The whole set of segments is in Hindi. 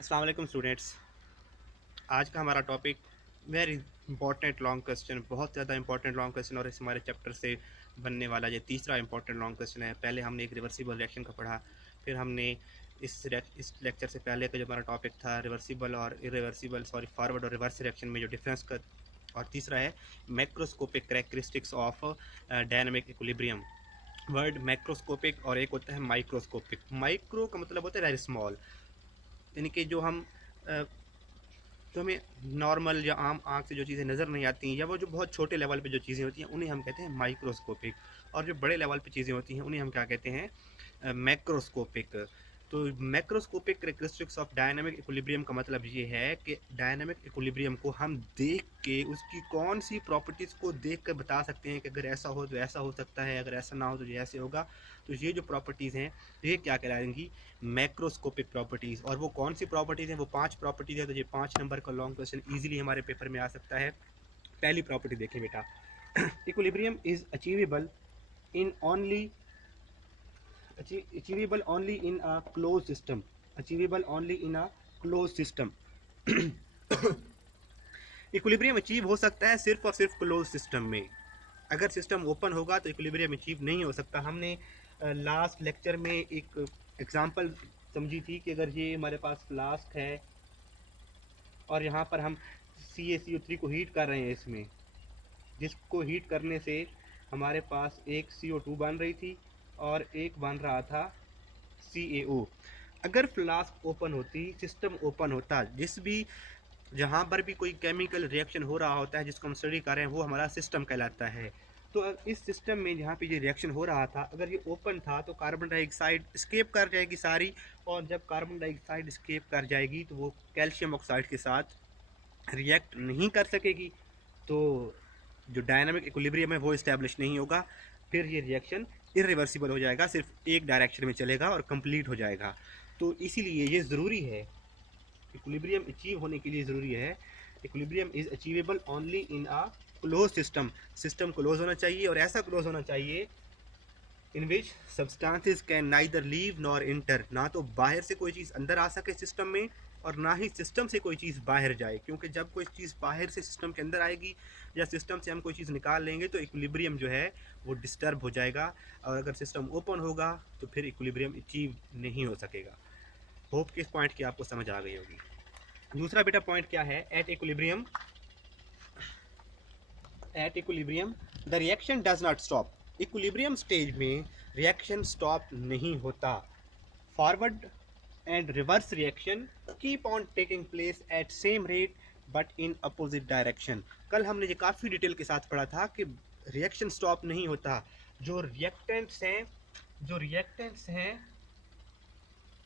अस्सलाम वालेकुम स्टूडेंट्स। आज का हमारा topic very important long question, बहुत ज़्यादा इंपॉर्टेंट लॉन्ग क्वेश्चन और इस हमारे चैप्टर से बनने वाला ये तीसरा इंपॉर्टेंट लॉन्ग क्वेश्चन है। पहले हमने एक रिवर्सिबल रिएक्शन का पढ़ा, फिर हमने इस लेक्चर से पहले का जो हमारा टॉपिक था रिवर्सिबल और इरिवर्सिबल फॉरवर्ड और रिवर्स रिएक्शन में जो डिफरेंस का, और तीसरा है macroscopic characteristics of dynamic equilibrium. Word macroscopic और एक होता है माइक्रोस्कोपिक। माइक्रो का मतलब होता है वेरी स्मॉल, यानी कि जो हमें नॉर्मल या आम आँख से जो चीज़ें नज़र नहीं आती या वो जो बहुत छोटे लेवल पे जो चीज़ें होती हैं उन्हें हम कहते हैं माइक्रोस्कोपिक, और जो बड़े लेवल पे चीज़ें होती हैं उन्हें हम क्या कहते हैं, मैक्रोस्कोपिक। तो macroscopic characteristics of dynamic equilibrium का मतलब ये है कि डायनामिक इक्विलिब्रियम को हम देख के उसकी कौन सी प्रॉपर्टीज़ को देख कर बता सकते हैं कि अगर ऐसा हो तो ऐसा हो सकता है, अगर ऐसा ना हो तो ये ऐसे होगा। तो ये जो प्रॉपर्टीज़ हैं ये क्या कहलाएंगी, मैक्रोस्कोपिक प्रॉपर्टीज़। और वो कौन सी प्रॉपर्टीज़ हैं, वो 5 प्रॉपर्टीज़ है। तो ये 5 नंबर का लॉन्ग क्वेश्चन इजीली हमारे पेपर में आ सकता है। पहली प्रॉपर्टी देखें बेटा, equilibrium is achievable only in a close system. Achievable only in a close system. Equilibrium achieve हो सकता है सिर्फ और सिर्फ क्लोज सिस्टम में। अगर सिस्टम ओपन होगा तो इक्विलिब्रियम अचीव नहीं हो सकता। हमने लास्ट लेक्चर में एक एग्जांपल समझी थी कि अगर ये हमारे पास फ्लास्क है और यहाँ पर हम CaCO3 को हीट कर रहे हैं, इसमें जिसको हीट करने से हमारे पास एक CO2 बन रही थी और एक बन रहा था CaO। अगर फ्लास्क ओपन होती, सिस्टम ओपन होता, जहाँ पर भी कोई केमिकल रिएक्शन हो रहा होता है जिसको हम स्टडी कर रहे हैं वो हमारा सिस्टम कहलाता है। तो इस सिस्टम में जहाँ पे ये रिएक्शन हो रहा था, अगर ये ओपन था तो कार्बन डाइऑक्साइड स्केप कर जाएगी सारी, और जब कार्बन डाइऑक्साइड स्केप कर जाएगी तो वो कैल्शियम ऑक्साइड के साथ रिएक्ट नहीं कर सकेगी। तो जो डायनामिक इक्विलिब्रियम है वो इस्टेब्लिश नहीं होगा, फिर ये रिएक्शन इरिवर्सिबल हो जाएगा, सिर्फ एक डायरेक्शन में चलेगा और कंप्लीट हो जाएगा। तो इसीलिए ये ज़रूरी है, इक्विलिब्रियम अचीव होने के लिए ज़रूरी है, equilibrium is achievable only in a close system. System close होना चाहिए और ऐसा क्लोज होना चाहिए in which substances can neither leave nor enter. ना तो बाहर से कोई चीज़ अंदर आ सके सिस्टम में और ना ही सिस्टम से कोई चीज़ बाहर जाए, क्योंकि जब कोई चीज़ बाहर से सिस्टम के अंदर आएगी या सिस्टम से हम कोई चीज़ निकाल लेंगे तो इक्विलिब्रियम जो है वो डिस्टर्ब हो जाएगा, और अगर सिस्टम ओपन होगा तो फिर इक्विलिब्रियम अचीव नहीं हो सकेगा। होप कि इस पॉइंट की आपको समझ आ गई होगी। दूसरा बेटा पॉइंट क्या है, at equilibrium the reaction does not stop. Equilibrium stage में रिएक्शन स्टॉप नहीं होता। Forward and reverse reaction keep on taking place at same rate but in opposite direction. कल हमने ये काफ़ी डिटेल के साथ पढ़ा था कि रिएक्शन स्टॉप नहीं होता। जो रिएक्टेंट्स हैं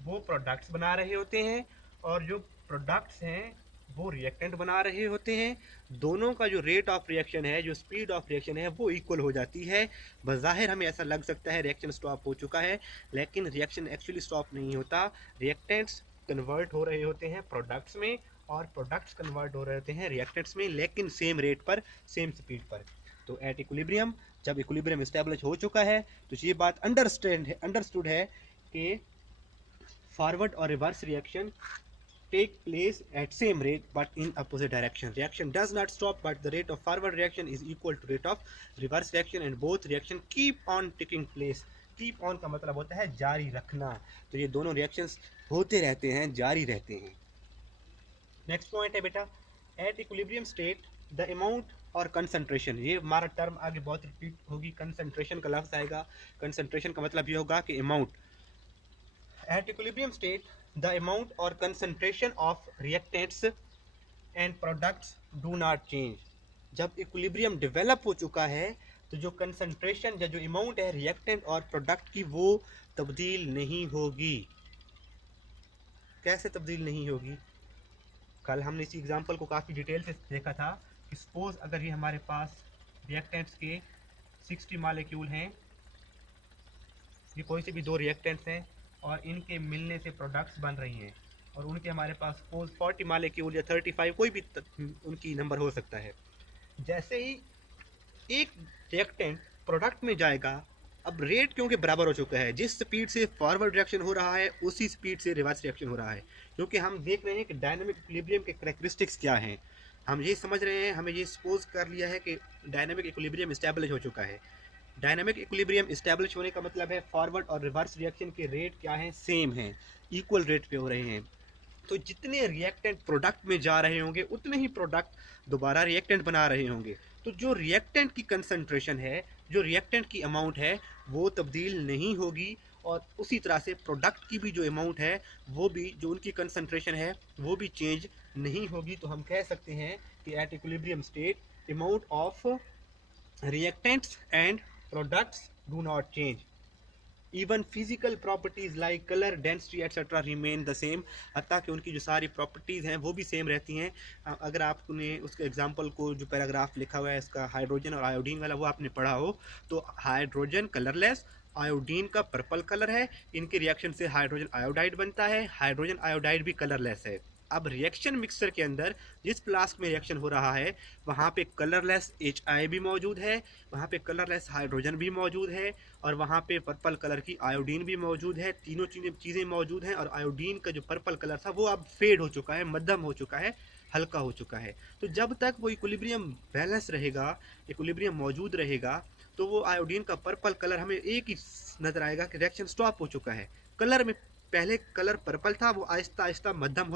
वो प्रोडक्ट्स बना रहे होते हैं, और जो प्रोडक्ट्स हैं वो रिएक्टेंट बना रहे होते हैं। दोनों का जो रेट ऑफ रिएक्शन है, जो स्पीड ऑफ रिएक्शन है, वो इक्वल हो जाती है। बज़ाहिर हमें ऐसा लग सकता है रिएक्शन स्टॉप हो चुका है, लेकिन रिएक्शन एक्चुअली स्टॉप नहीं होता। रिएक्टेंट्स कन्वर्ट हो रहे होते हैं प्रोडक्ट्स में और प्रोडक्ट्स कन्वर्ट हो रहे होते हैं रिएक्टेंट्स में, लेकिन सेम रेट पर, सेम स्पीड पर। तो एट इक्विलिब्रियम, जब इक्विलिब्रियम एस्टेब्लिश हो चुका है तो ये बात अंडरस्टूड है कि फॉरवर्ड और reverse reaction take place at same rate but in opposite direction. Reaction does not stop, but the rate of forward reaction is equal to rate of reverse reaction and both reaction keep on taking place. keep on का मतलब होता है जारी रखना, तो ये दोनों reactions होते रहते हैं, जारी रहते हैं। नेक्स्ट पॉइंट है बेटा, eight equilibrium state the amount और कंसंट्रेशन। ये हमारा टर्म आगे बहुत रिपीट होगी, कंसंट्रेशन का लफ्ज आएगा। कंसंट्रेशन का मतलब ये होगा कि amount. At equilibrium state, the amount or concentration of reactants and products do not change. जब इक्विलिब्रियम डेवलप हो चुका है तो जो कंसंट्रेशन या जो अमाउंट है रिएक्टेंट और प्रोडक्ट की वो तब्दील नहीं होगी। कैसे तब्दील नहीं होगी? कल हमने इसी एग्जांपल को काफ़ी डिटेल से देखा था कि सपोज अगर ये हमारे पास रिएक्टेंट्स के 60 मालिक्यूल हैं, ये कोई से भी दो रिएक्टेंट्स हैं और इनके मिलने से प्रोडक्ट्स बन रही हैं, और उनके हमारे पास सपोज 40 मालिक्यूल या 35, कोई भी उनकी नंबर हो सकता है। जैसे ही एक रिएक्टेंट प्रोडक्ट में जाएगा अब रेट क्योंकि बराबर हो चुका है, जिस स्पीड से फॉरवर्ड रिएक्शन हो रहा है उसी स्पीड से रिवर्स रिएक्शन हो रहा है, क्योंकि हम देख रहे हैं कि डायनामिक इक्विलिब्रियम के कैरेक्टरिस्टिक्स क्या हैं। हम ये समझ रहे हैं, हमें ये सपोज कर लिया है कि डायनामिक इक्विलिब्रियम इस्टेब्लिश हो चुका है। डायनामिक इक्विलिब्रियम इस्टेब्लिश होने का मतलब है फॉरवर्ड और रिवर्स रिएक्शन के रेट क्या हैं, सेम हैं, इक्वल रेट पे हो रहे हैं। तो जितने रिएक्टेंट प्रोडक्ट में जा रहे होंगे उतने ही प्रोडक्ट दोबारा रिएक्टेंट बना रहे होंगे। तो जो रिएक्टेंट की कंसंट्रेशन है, जो रिएक्टेंट की अमाउंट है, वो तब्दील नहीं होगी, और उसी तरह से प्रोडक्ट की भी जो अमाउंट है, वो भी जो उनकी कंसंट्रेशन है वो भी चेंज नहीं होगी। तो हम कह सकते हैं कि eight equilibrium state amount of reactants and products do not change. Even physical properties like color, density etc. remain the same. हत्ता कि उनकी जो सारी प्रॉपर्टीज़ हैं वो भी सेम रहती हैं। अगर आपने उसके एग्जांपल को, जो पैराग्राफ लिखा हुआ है इसका हाइड्रोजन और आयोडीन वाला, वो आपने पढ़ा हो, तो हाइड्रोजन कलरलेस, आयोडीन का पर्पल कलर है, इनके रिएक्शन से हाइड्रोजन आयोडाइड बनता है, हाइड्रोजन आयोडाइड भी कलरलेस है। अब रिएक्शन मिक्सचर के अंदर जिस फ्लास्क में रिएक्शन हो रहा है वहाँ पे कलरलेस HI भी मौजूद है, वहाँ पे कलरलेस हाइड्रोजन भी मौजूद है, और वहाँ पे पर्पल कलर की आयोडीन भी मौजूद है। तीनों चीज़ें मौजूद हैं, और आयोडीन का जो पर्पल कलर था वो अब फेड हो चुका है, मध्यम हो चुका है, हल्का हो चुका है। तो जब तक वो इक्विलिब्रियम बैलेंस रहेगा, इक्विलिब्रियम मौजूद रहेगा, तो वो आयोडीन का पर्पल कलर हमें एक ही नज़र आएगा कि रिएक्शन स्टॉप हो चुका है। कलर में पहले कलर पर्पल था, वो आहिस्ता आहिस्ता मध्यम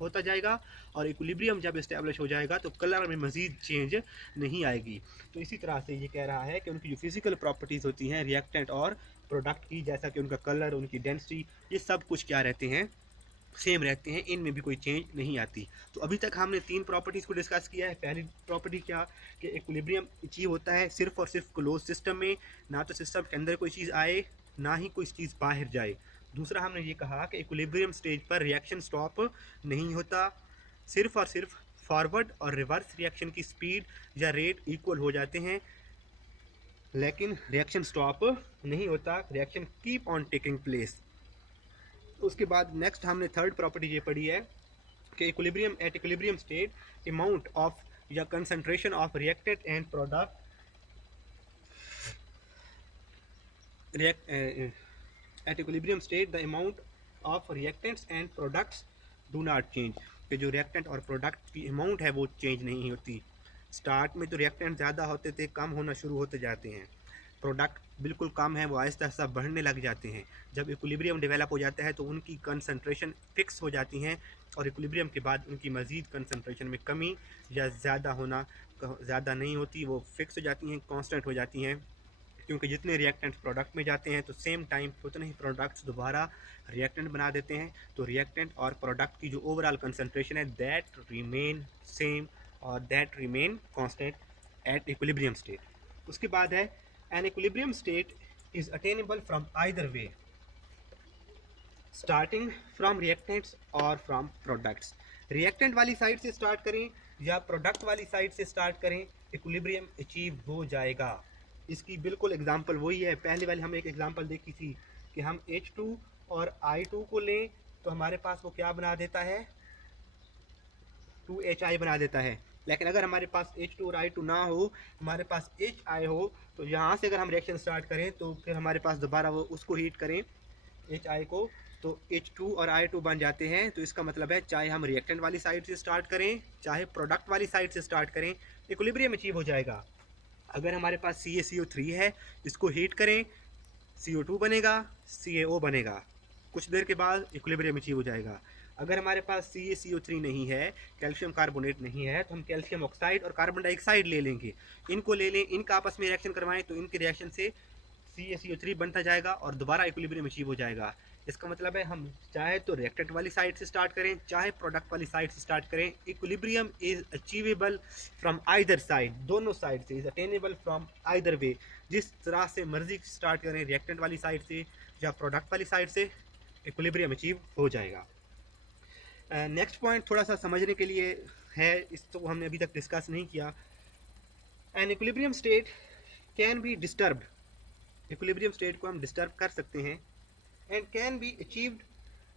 होता जाएगा, और इक्विलिब्रियम जब इस्टेब्लिश हो जाएगा तो कलर में मज़ीद चेंज नहीं आएगी। तो इसी तरह से ये कह रहा है कि उनकी जो फिजिकल प्रॉपर्टीज़ होती हैं रिएक्टेंट और प्रोडक्ट की, जैसा कि उनका कलर, उनकी डेंसिटी, ये सब कुछ क्या रहते हैं, सेम रहते हैं, इनमें भी कोई चेंज नहीं आती। तो अभी तक हमने 3 प्रॉपर्टीज़ को डिस्कस किया है। पहली प्रॉपर्टी क्या, कि इक्विलिब्रियम अचीव होता है सिर्फ और सिर्फ क्लोज सिस्टम में, ना तो सिस्टम के अंदर कोई चीज़ आए ना ही कोई चीज़ बाहर जाए। दूसरा हमने ये कहा कि इक्विलिब्रियम स्टेज पर रिएक्शन स्टॉप नहीं होता, सिर्फ और सिर्फ फॉरवर्ड और रिवर्स रिएक्शन की स्पीड या रेट इक्वल हो जाते हैं, लेकिन रिएक्शन स्टॉप नहीं होता, reaction keep on taking place. उसके बाद नेक्स्ट हमने थर्ड प्रॉपर्टी ये पढ़ी है कि equilibrium at equilibrium state amount of या concentration of reactant and product at equilibrium state the amount of reactants and products do not change, कि जो रिएक्टेंट और प्रोडक्ट की अमाउंट है वो चेंज नहीं होती। स्टार्ट में तो रिएक्टेंट ज़्यादा होते थे, कम होना शुरू होते जाते हैं, प्रोडक्ट बिल्कुल कम है, वो आहिस्ता आहिस्ता बढ़ने लग जाते हैं। जब इक्विलिब्रियम डेवलप हो जाता है तो उनकी कंसंट्रेशन फिक्स हो जाती हैं, और इक्विलिब्रियम के बाद उनकी मज़ीद कंसंट्रेशन में कमी या ज़्यादा होना ज़्यादा नहीं होती, वो फिक्स हो जाती हैं, कांस्टेंट हो जाती हैं, क्योंकि जितने रिएक्टेंट्स प्रोडक्ट में जाते हैं तो सेम टाइम उतने ही प्रोडक्ट्स दोबारा रिएक्टेंट बना देते हैं। तो रिएक्टेंट और प्रोडक्ट की जो ओवरऑल कंसंट्रेशन है दैट रिमेन सेम और that remain constant eight equilibrium state. उसके बाद है N equilibrium state is attainable from either way, starting from reactants और फ्रॉम प्रोडक्ट्स। रिएक्टेंट वाली साइड से स्टार्ट करें या प्रोडक्ट वाली साइड से स्टार्ट करें, इक्विलिब्रियम अचीव हो जाएगा। इसकी बिल्कुल एग्जांपल वही है, पहले वाली हमने एक एग्जांपल देखी थी कि हम H2 और I2 को लें तो हमारे पास वो क्या बना देता है, 2HI बना देता है। लेकिन अगर हमारे पास H2 और I2 ना हो, हमारे पास HI हो, तो यहाँ से अगर हम रिएक्शन स्टार्ट करें तो फिर हमारे पास दोबारा वो उसको हीट करें HI को, तो H2 और I2 बन जाते हैं। तो इसका मतलब है चाहे हम रिएक्टेंट वाली साइड से स्टार्ट करें चाहे प्रोडक्ट वाली साइड से स्टार्ट करें, इक्विलिब्रियम अचीव हो जाएगा। अगर हमारे पास CaCO3 है, इसको हीट करें, CO2 बनेगा, CaO बनेगा, कुछ देर के बाद इक्विलिब्रियम अचीव हो जाएगा। अगर हमारे पास CaCO3 नहीं है, कैल्शियम कार्बोनेट नहीं है, तो हम कैल्शियम ऑक्साइड और कार्बन डाइऑक्साइड ले लेंगे, इनको ले लें, इनका आपस में रिएक्शन करवाएं, तो इनके रिएक्शन से CaCO3 बनता जाएगा और दोबारा इक्विलिब्रियम अचीव हो जाएगा। इसका मतलब है हम चाहे तो रिएक्टेंट वाली साइड से स्टार्ट करें चाहे प्रोडक्ट वाली साइड से स्टार्ट करें, equilibrium is achievable from either side, दोनों साइड से, is attainable from either way. जिस तरह से मर्जी स्टार्ट करें, रिएक्टेंट वाली साइड से या प्रोडक्ट वाली साइड से, इक्विलिब्रियम अचीव हो जाएगा। नेक्स्ट पॉइंट थोड़ा सा समझने के लिए है, इसको हमने अभी तक डिस्कस नहीं किया। N equilibrium state can B disturbed, equilibrium state को हम डिस्टर्ब कर सकते हैं, and can be achieved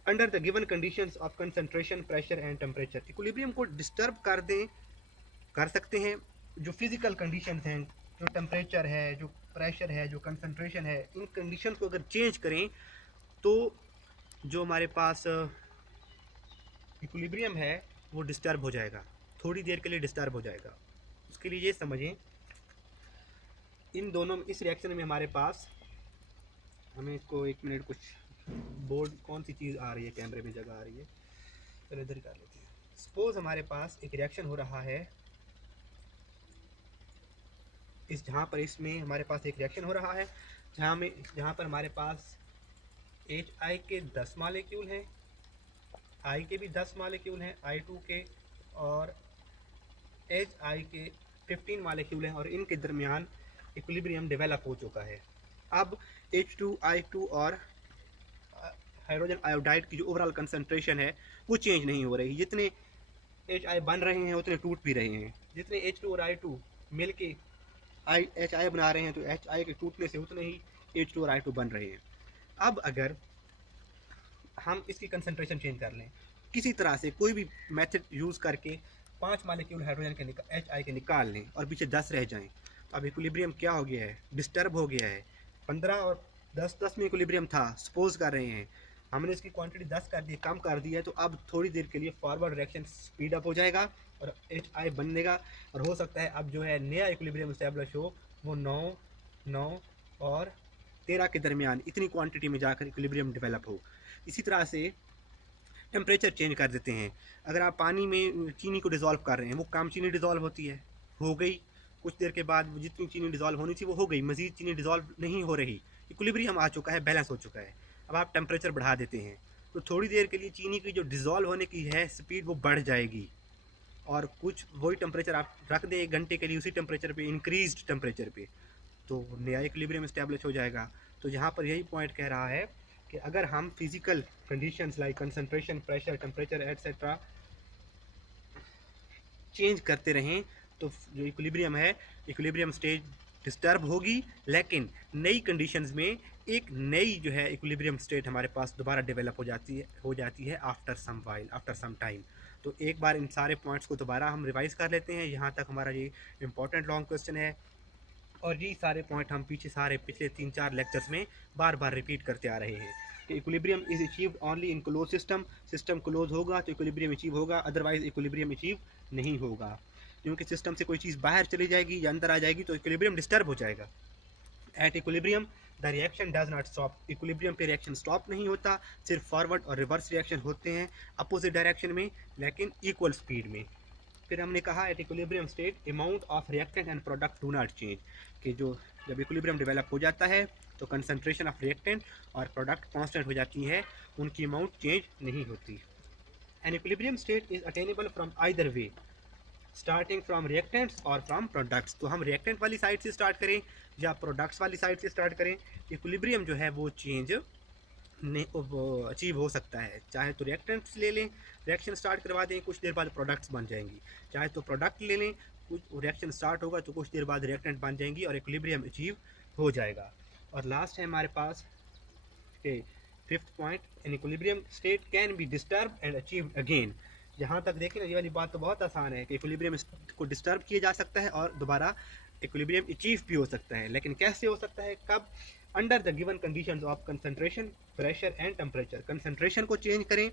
under the given conditions of concentration, pressure and temperature। Equilibrium को डिस्टर्ब कर सकते हैं जो फिजिकल कंडीशंस हैं, जो टेम्परेचर है, जो प्रेशर है, जो कंसंट्रेशन है, इन कंडीशन को अगर चेंज करें तो जो हमारे पास इक्विलिब्रियम है वो डिस्टर्ब हो जाएगा, थोड़ी देर के लिए डिस्टर्ब हो जाएगा। उसके लिए ये समझें, इन दोनों इस रिएक्शन में हमारे पास, हमें इसको एक मिनट, कुछ बोर्ड कौन सी चीज़ आ रही है, कैमरे में जगह आ रही है, चलो इधर कर लेते हैं। सपोज हमारे पास एक रिएक्शन हो रहा है, जहाँ पर इसमें हमारे पास एक रिएक्शन हो रहा है जहाँ पर हमारे पास HI के 10 मालिक्यूल हैं, I के भी 10 मालिक्यूल हैं, I2 के, और HI के 15 मालिक्यूल हैं, और इनके दरमियान इक्विलिब्रियम डेवलप हो चुका है। अब H2, I2 और हाइड्रोजन आयोडाइड की जो ओवरऑल कंसंट्रेशन है वो चेंज नहीं हो रही। जितने HI बन रहे हैं उतने टूट भी रहे हैं। जितने H2 और I2 मिल के HI बना रहे हैं, तो HI के टूटने से उतने ही H2 और I2 बन रहे हैं। अब अगर हम इसकी कंसंट्रेशन चेंज कर लें, किसी तरह से कोई भी मेथड यूज़ करके 5 मालिक्यूल हाइड्रोजन के HI के निकाल लें और पीछे 10 रह जाएं, तो अब इक्विलिब्रियम क्या हो गया है, डिस्टर्ब हो गया है। 15 और 10 में इक्विलिब्रियम था, सपोज कर रहे हैं, हमने इसकी क्वांटिटी 10 कर दी, कम कर दी है, तो अब थोड़ी देर के लिए फॉरवर्ड रिएक्शन स्पीड अप हो जाएगा और HI बनेगा, और हो सकता है अब जो है नया इक्विलिब्रियम इस्टेब्लिश हो वो 9 और 13 के दरमियान इतनी क्वांटिटी में जाकर इक्विलिब्रियम डेवलप हो। इसी तरह से टेम्परेचर चेंज कर देते हैं। अगर आप पानी में चीनी को डिज़ोल्व कर रहे हैं, वो कम चीनी डिज़ोल्व होती है, हो गई, कुछ देर के बाद जितनी चीनी डिज़ोल्व होनी थी वो हो गई, मज़ीद चीनी डिज़ोल्व नहीं हो रही, इक्विलिब्रियम आ चुका है, बैलेंस हो चुका है। अब आप टेम्परेचर बढ़ा देते हैं तो थोड़ी देर के लिए चीनी की जो डिज़ोल्व होने की है स्पीड वो बढ़ जाएगी, और कुछ वही टेम्परेचर आप रख दें 1 घंटे के लिए उसी टेम्परेचर पे, इंक्रीज्ड टेम्परेचर पे, तो नया इक्विलिब्रियम इस्टेब्लिश हो जाएगा। तो यहाँ पर यही पॉइंट कह रहा है कि अगर हम physical conditions like concentration, pressure, temperature etcetera change करते रहें तो जो इक्विलिब्रियम है, इक्विलिब्रियम स्टेज डिस्टर्ब होगी, लेकिन नई कंडीशंस में एक नई जो है इक्विलिब्रियम स्टेट हमारे पास दोबारा डेवलप हो जाती है after some while, after some time. तो एक बार इन सारे पॉइंट्स को दोबारा हम रिवाइज कर लेते हैं। यहाँ तक हमारा ये इंपॉर्टेंट लॉन्ग क्वेश्चन है, और ये सारे पॉइंट हम पिछले 3-4 लेक्चर्स में बार बार रिपीट करते आ रहे हैं कि equilibrium is achieved only in close system. System close होगा तो इक्विलिब्रियम अचीव होगा, अदरवाइज इक्विलिब्रियम अचीव नहीं होगा, क्योंकि सिस्टम से कोई चीज़ बाहर चली जाएगी या अंदर आ जाएगी तो इक्विलिब्रियम डिस्टर्ब हो जाएगा। At equilibrium the reaction does not stop. Equilibrium पे रिएक्शन स्टॉप नहीं होता, सिर्फ फॉरवर्ड और रिवर्स रिएक्शन होते हैं अपोजिट डायरेक्शन में, लेकिन इक्वल स्पीड में। फिर हमने कहा eight equilibrium state amount of reactant and product do not change, कि जो जब इक्विलिब्रियम डेवलप हो जाता है तो कंसंट्रेशन ऑफ रिएक्टेंट और प्रोडक्ट कांस्टेंट हो जाती है, उनकी अमाउंट चेंज नहीं होती। N equilibrium state is attainable from either way, starting from reactants और फ्रॉम प्रोडक्ट्स। तो हम रिएक्टेंट वाली साइड से स्टार्ट करें या प्रोडक्ट्स वाली साइड से स्टार्ट करें, इक्विलिब्रियम जो है वो चेंज अचीव हो सकता है। चाहे तो रिएक्टेंट्स ले लें, रिएक्शन स्टार्ट करवा दें, कुछ देर बाद प्रोडक्ट्स बन जाएंगी, चाहे तो प्रोडक्ट ले लें, कुछ रिएक्शन स्टार्ट होगा तो कुछ देर बाद रिएक्टेंट बन जाएंगी और इक्विलिब्रियम अचीव हो जाएगा। और लास्ट है हमारे पास fifth point, an equilibrium state can be disturb and achieved again. यहाँ तक देखें ना, ये वाली बात तो बहुत आसान है कि इक्विलिब्रियम को डिस्टर्ब किया जा सकता है और दोबारा इक्विलिब्रियम अचीव भी हो सकता है, लेकिन कैसे हो सकता है, कब, under the given conditions of concentration, pressure and temperature. Concentration को चेंज करें,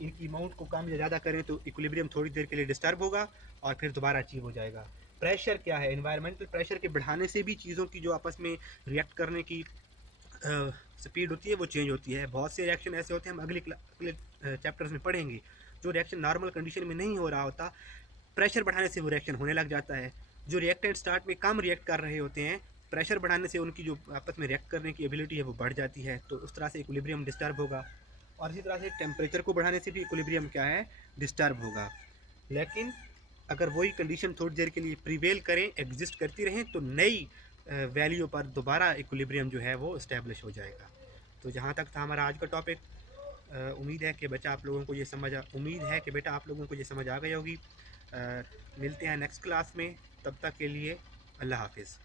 इनकी अमाउंट को कम या ज़्यादा करें तो इक्विलिब्रियम थोड़ी देर के लिए डिस्टर्ब होगा और फिर दोबारा अचीव हो जाएगा। प्रेशर क्या है, एनवायरमेंटल प्रेशर के बढ़ाने से भी चीज़ों की जो आपस में रिएक्ट करने की स्पीड होती है वो चेंज होती है। बहुत से रिएक्शन ऐसे होते हैं, हम अगले चैप्टर्स में पढ़ेंगे, जो रिएक्शन नॉर्मल कंडीशन में नहीं हो रहा होता, प्रेशर बढ़ाने से वो रिएक्शन होने लग जाता है। जो रिएक्टेंट स्टार्ट में कम रिएक्ट कर रहे होते हैं, प्रेशर बढ़ाने से उनकी जो आपस में रिएक्ट करने की एबिलिटी है वो बढ़ जाती है, तो उस तरह से इक्विलिब्रियम डिस्टर्ब होगा। और इसी तरह से टेम्परेचर को बढ़ाने से भी इक्विलिब्रियम क्या है, डिस्टर्ब होगा। लेकिन अगर वही कंडीशन थोड़ी देर के लिए प्रिवेल करें, एग्जिस्ट करती रहें, तो नई वैल्यू पर दोबारा इक्विलिब्रियम जो है वो इस्टेब्लिश हो जाएगा। तो जहाँ तक था हमारा आज का टॉपिक, उम्मीद है कि बेटा आप लोगों को ये समझ आ गई होगी। मिलते हैं नेक्स्ट क्लास में, तब तक के लिए अल्लाह हाफिज़।